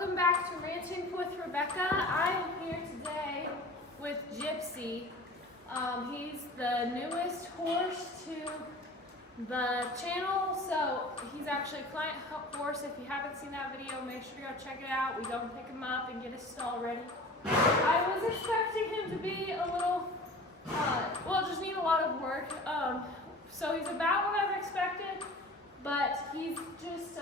welcome back to Ranching with Rebecca. I am here today with Gypsy. He's the newest horse to the channel, so he's actually a client horse. If you haven't seen that video, make sure to go check it out. We go and pick him up and get his stall ready. I was expecting him to be a little, just need a lot of work. So he's about what I've expected, but he's just,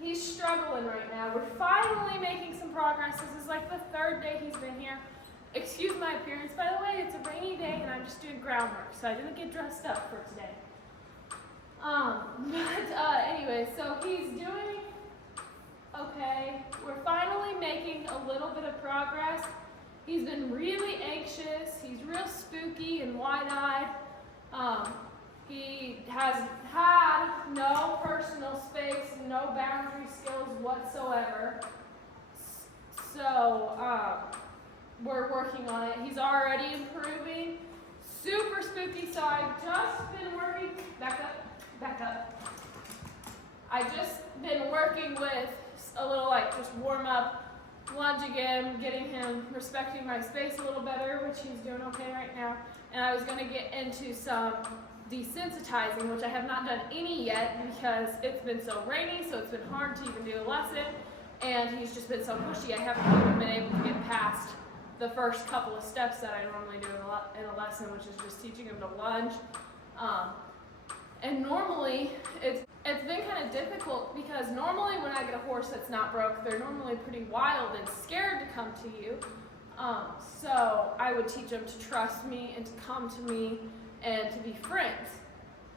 he's struggling right now. We're finally making some progress. This is like the third day he's been here. Excuse my appearance, by the way, it's a rainy day and I'm just doing groundwork, so I didn't get dressed up for today. Anyway, so he's doing okay. We're finally making a little bit of progress. He's been really anxious. He's real spooky and wide-eyed. He has had no personal space, no boundary skills whatsoever. So, we're working on it. He's already improving. Super spooky. So I've just been working, back up. I've just been working with a little just warm up, lunging him, getting him respecting my space a little better, which he's doing okay right now. And I was gonna get into some desensitizing, which I have not done any yet because it's been so rainy, so it's been hard to even do a lesson. And he's just been so pushy, I haven't even been able to get past the first couple of steps that I normally do in a lesson, which is just teaching him to lunge. And normally, it's been kind of difficult because normally when I get a horse that's not broke, they're normally pretty wild and scared to come to you. So I would teach them to trust me and to come to me and to be friends.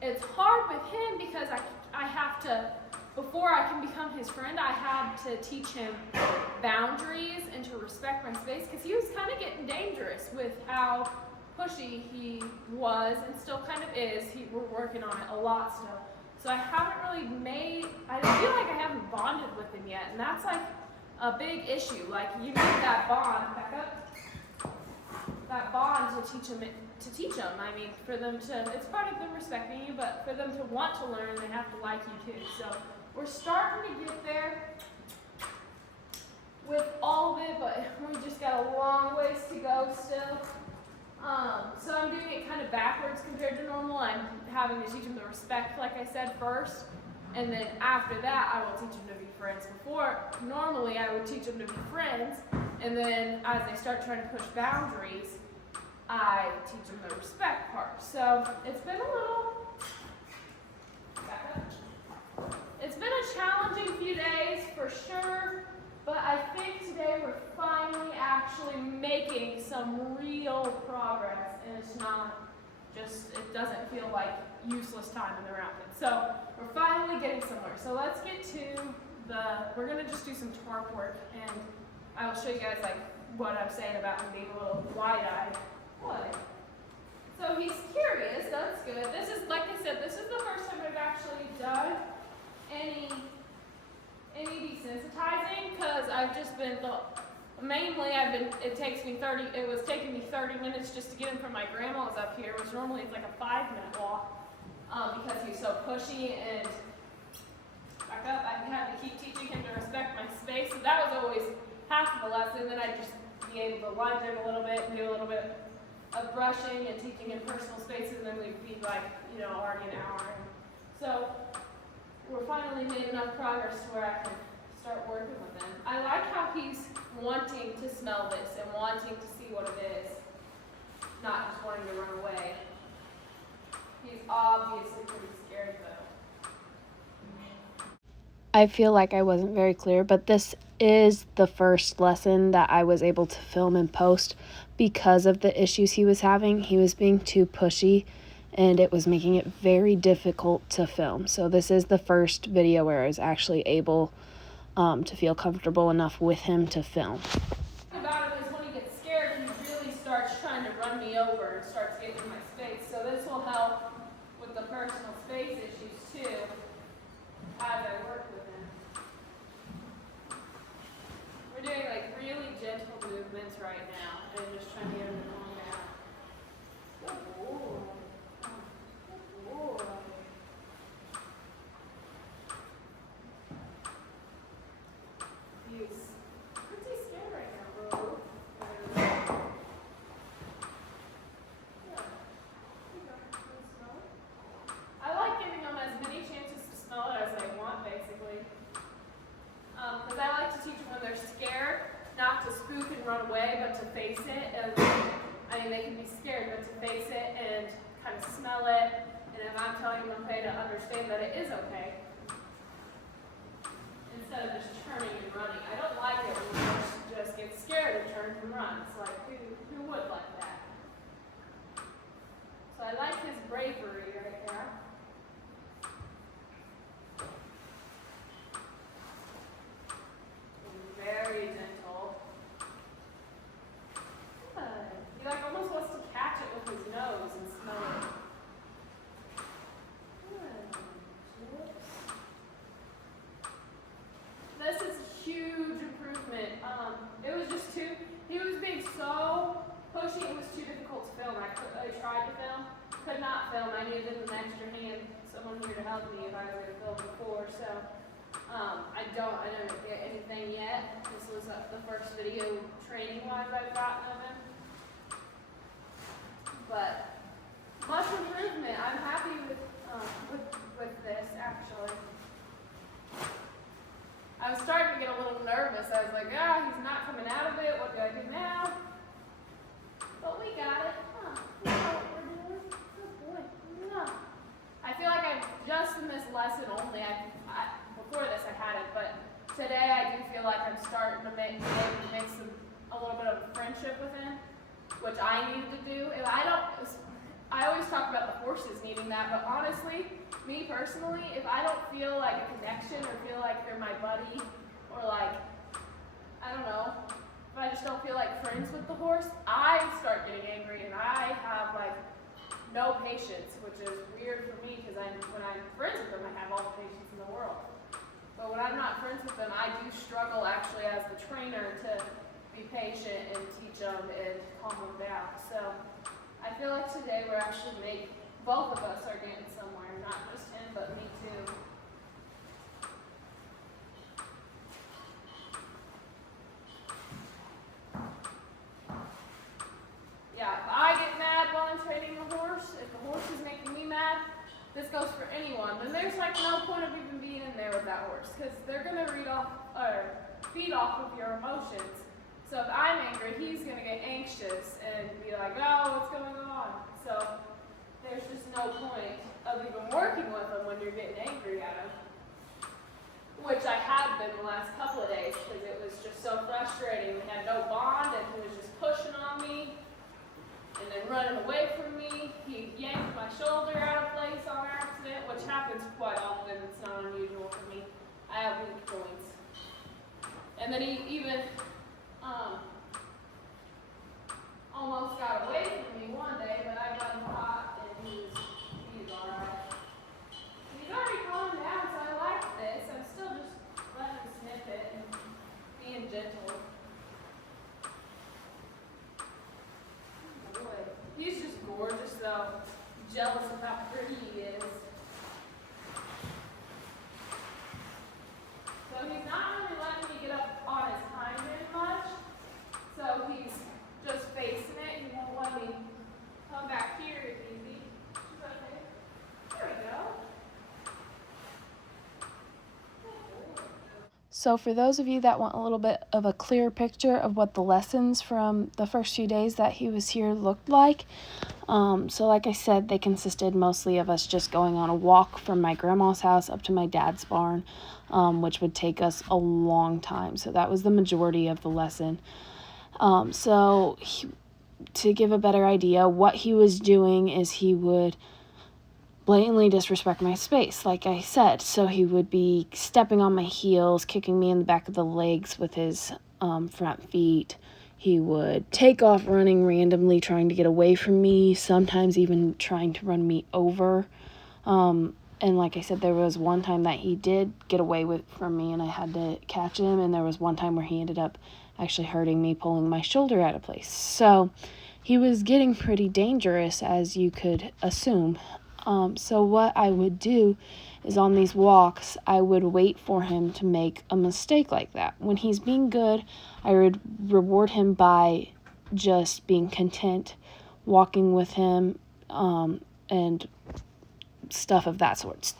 It's hard with him because I have to, before I can become his friend, I had to teach him boundaries and to respect my space because he was kind of getting dangerous with how pushy he was and still kind of is. We're working on it a lot still. So I haven't really I feel like I haven't bonded with him yet, and that's like a big issue. Like you need that bond, back up, that bond to teach him. I mean, for them to, it's part of them respecting you, but for them to want to learn, they have to like you too. So we're starting to get there with all of it, but we just got a long ways to go still. So I'm doing it kind of backwards compared to normal. I'm having to teach them to respect, like I said, first, and then after that, I will teach them to be friends. Before, normally I would teach them to be friends, and then as they start trying to push boundaries, I teach them the respect part. So it's been a challenging few days for sure, but I think today we're finally actually making some real progress, and it's not just, it doesn't feel like useless time in the rapid. So we're finally getting somewhere. So let's get to we're gonna just do some torque work, and I will show you guys what I'm saying about him being a little wide-eyed. What? So he's curious, that's good. This is, like I said, this is the first time I've actually done any desensitizing, because I've just been, it was taking me 30 minutes just to get him from my grandma's up here, which normally it's like a 5-minute walk, because he's so pushy and back up. I had to keep teaching him to respect my space, so that was always half of the lesson. Then I'd just be able to lunge him a little bit and do a little bit of brushing and teaching him personal spaces, and then we'd be already an hour. So we're finally made enough progress to where I can start working with him. I like how he's wanting to smell this and wanting to see what it is, not just wanting to run away. He's obviously pretty scared though. I feel like I wasn't very clear, but this is the first lesson that I was able to film and post because of the issues he was having. He was being too pushy, and it was making it very difficult to film. So this is the first video where I was actually able to feel comfortable enough with him to film. About him is when he gets scared, he really starts trying to run me over and starts getting in my space. So this will help with the personal space issues too as I work with him. We're doing really gentle movements right now and just trying to get him to calm down. Good boy. Good boy. they're scared, not to spook and run away, but to face it. And, they can be scared, but to face it and kind of smell it. And if I'm telling them okay, to understand that it is okay, instead of just turning and running. I don't like it when the horse just gets scared and turns and runs. Like, who would like that? So I like his bravery right there. Very gentle. Good. He like almost wants to catch it with his nose and smell it. Good. This is a huge improvement. It was just he was being so pushy, it was too difficult to film. I tried to film, could not film. I needed an extra hand, someone here to help me if I was going to film before. So I don't get anything yet. This was the first video training-wise I've gotten of him. But much improvement. I'm happy with this actually. I was starting to get a little nervous. I was like, he's not coming out of it. What do I do now? But we got it. We know what we're doing. Good boy. Yeah. I feel like I've just in this lesson only. Before this I had it, but today I do feel like I'm starting to make a little bit of a friendship with him, which I needed to do. I always talk about the horses needing that, but honestly, me personally, if I don't feel like a connection or feel like they're my buddy or like, I don't know, if I just don't feel like friends with the horse, I start getting angry and I have like no patience, which is weird for me because when I'm friends with them, I have all the patience in the world. But when I'm not friends with them, I do struggle actually as the trainer to be patient and teach them and calm them down. So I feel like today we're actually both of us are getting somewhere, not just him, but me too. Yeah, if I get mad while I'm training the horse, if the horse is making me mad, this goes for anyone, then there's like no point of even being in there with that horse because they're going to feed off of your emotions. So if I'm angry, he's going to get anxious and be like, what's going on? So there's just no point of even working with him when you're getting angry at him, which I had been the last couple of days because it was just so frustrating. We had no bond and he was just pushing on me and then running away from me. He yanked my shoulder out of place on accident, which happens quite often. It's not unusual for me. I have weak points. And then he even almost got away from me one day, but I got him hot and he's alright. He's already calmed down, so I like this. I'm still just letting him sniff it and being gentle. Boy, he's just gorgeous though. Jealous of how pretty he is. So he's not really letting me get up on his hind end much. So he's just facing it. He won't let me come back here if easy. There we go. So for those of you that want a little bit of a clear picture of what the lessons from the first few days that he was here looked like, so like I said, they consisted mostly of us just going on a walk from my grandma's house up to my dad's barn, which would take us a long time. So that was the majority of the lesson. To give a better idea, what he was doing is he would blatantly disrespect my space, like I said. So he would be stepping on my heels, kicking me in the back of the legs with his front feet. He would take off running randomly, trying to get away from me, sometimes even trying to run me over. And like I said, there was one time that he did get away from me and I had to catch him, and there was one time where he ended up actually hurting me, pulling my shoulder out of place. So he was getting pretty dangerous, as you could assume. So what I would do is on these walks, I would wait for him to make a mistake like that. When he's being good, I would reward him by just being content, walking with him, and stuff of that sort.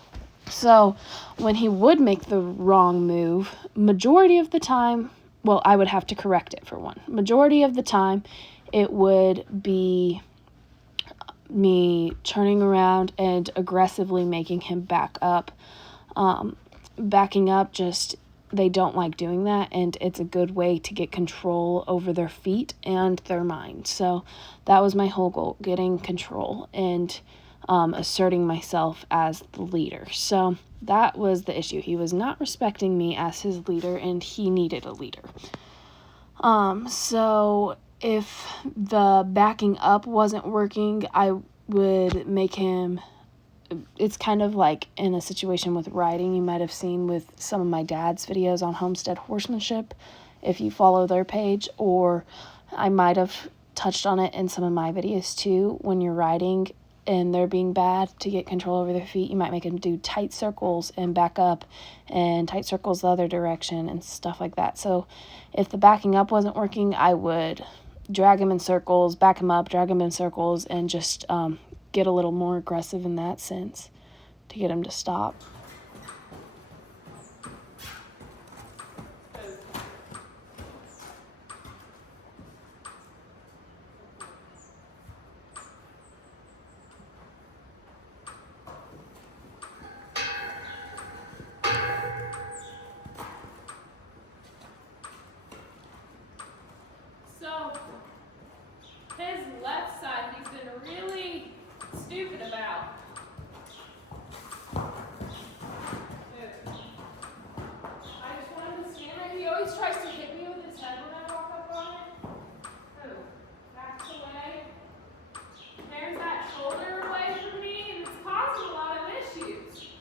So when he would make the wrong move, majority of the time, well, I would have to correct it for one. Majority of the time, it would be me turning around and aggressively making him back up. Backing up, just they don't like doing that, and it's a good way to get control over their feet and their mind. So that was my whole goal, getting control and asserting myself as the leader. So that was the issue. He was not respecting me as his leader, and he needed a leader. So if the backing up wasn't working, I would make him, it's kind of like in a situation with riding, you might have seen with some of my dad's videos on homestead horsemanship, if you follow their page, or I might have touched on it in some of my videos too. When you're riding and they're being bad, to get control over their feet, you might make them do tight circles and back up, and tight circles the other direction and stuff like that. So if the backing up wasn't working, I would drag him in circles, back him up, drag him in circles, and just get a little more aggressive in that sense to get him to stop. So his left side, he's been really stupid about. I just want him to stand there. He always tries to hit me with his head when I walk up on it. Backs away. There's that shoulder away from me, and it's causing a lot of issues.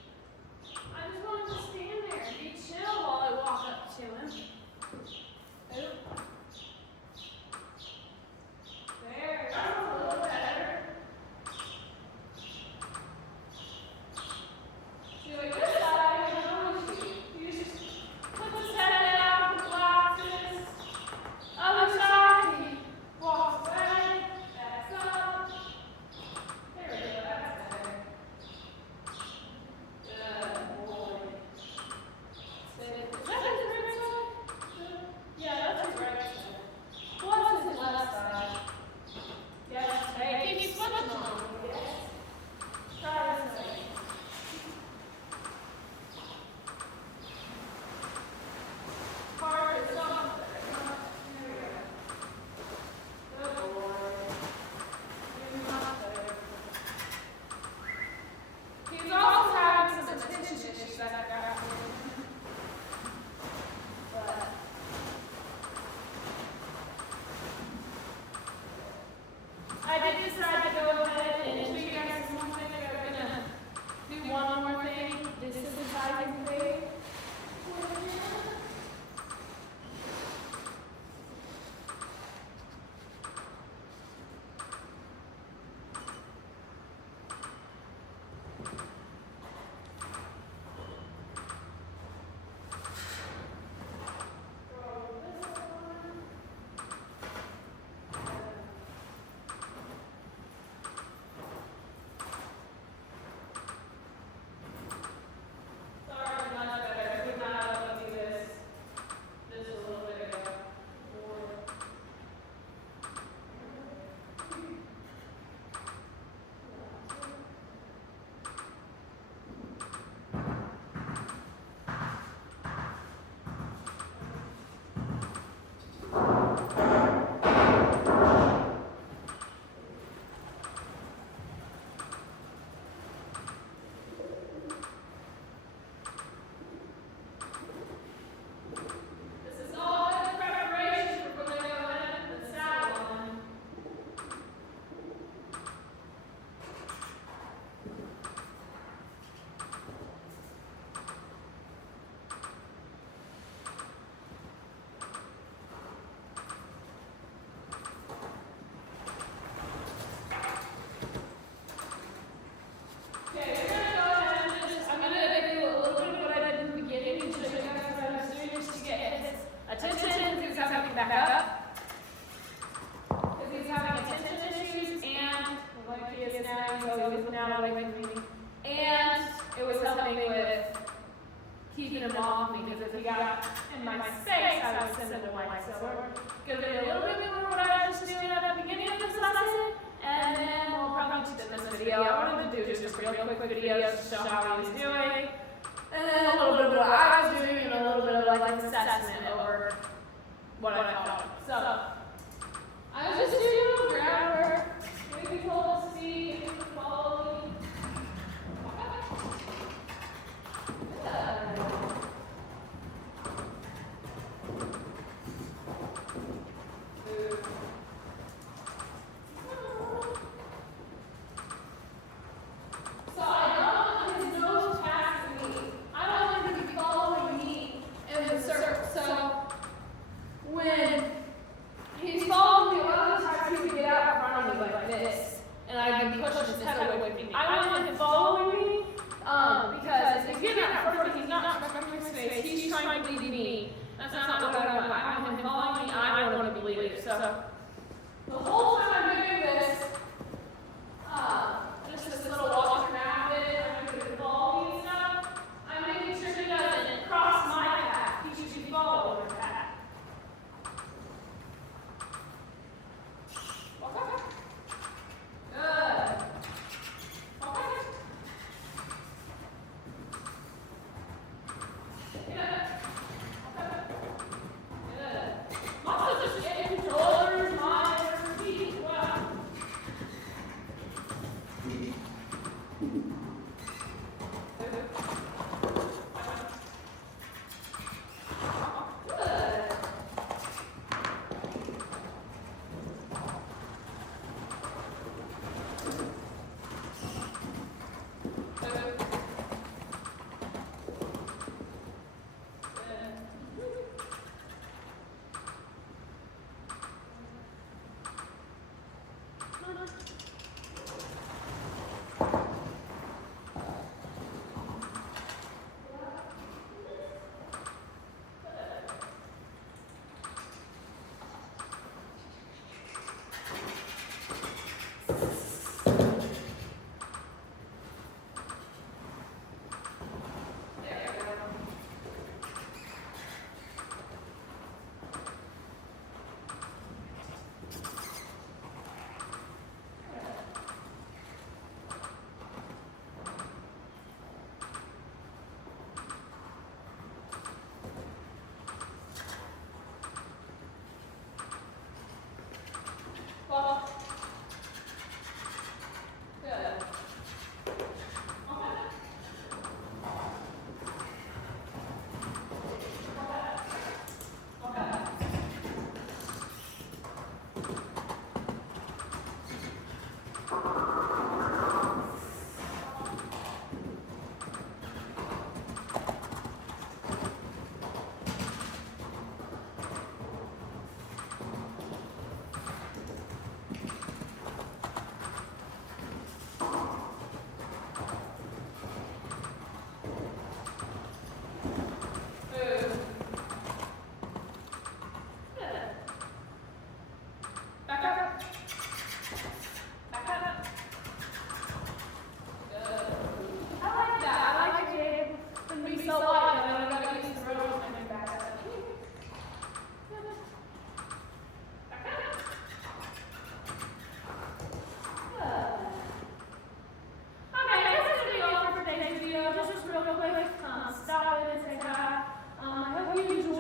I just want him to stand there and be chill while I walk up to him. There, that's a little better. See, like this side, I don't know what you do. You just put his head out, relax, keeping him off me, because if he got in my space, I would send him away. So we're going to do a little bit more what I was just doing at the beginning of this lesson, and then we'll probably teach this video. I wanted to do just real quick videos to show how he was doing, and then a little bit of what I was doing, and a little bit of like an assessment over what I taught him. So I was just doing a little groundwork, maybe hold us see, maybe follow me. So I don't want his nose passing me. I don't want him to be following me in the circle. So when he's following me, a lot of times he would get out in front of me like this, and I'd be pushing his head away from me. I want him following me because if he's getting out in front of me, he's not respecting my space. He's trying to lead me. That's not what I want. I want him following me. I don't want to be leading. So the whole time I'm doing this, just this little walk around it, I'm going to follow me and stuff. I'm making sure he doesn't cross my path. He should be following my path. Okay. Good. Okay. Good. Okay. Good. Also just getting controllers, monitors, feet as well. Well, good.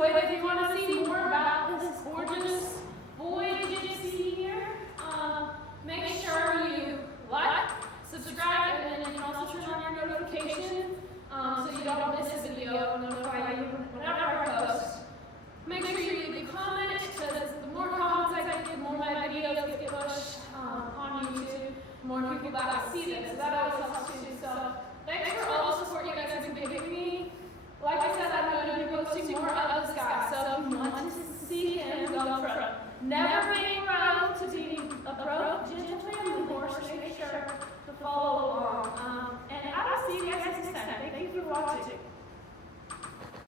If you want to see more about this gorgeous boy Gypsy here, make sure you like, subscribe, and then you can also turn on your notifications so you don't miss a video notify you whenever I post. Make sure you leave a comment, because the more comments I get, the more my videos get pushed on YouTube, the more people that will see this. So that always helps too. So thanks for all the support you guys have been giving me. Like I said, I'm going to be posting more of this guy, so if you want to see him go from never being around to being a pro gentle family horse, make sure to follow along. And I will see you guys next time. Thank you for watching.